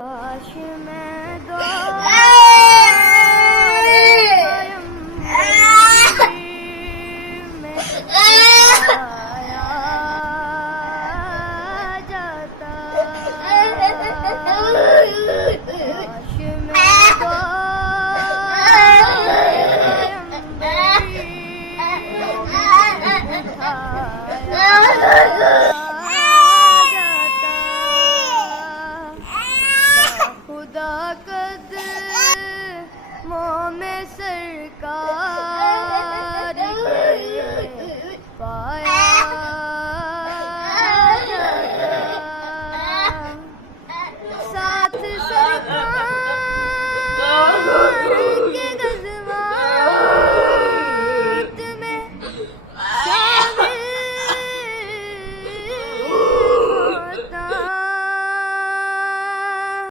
काश मैं में पाया जाता। काश मैं खुदा कदमों में सरकार के पाया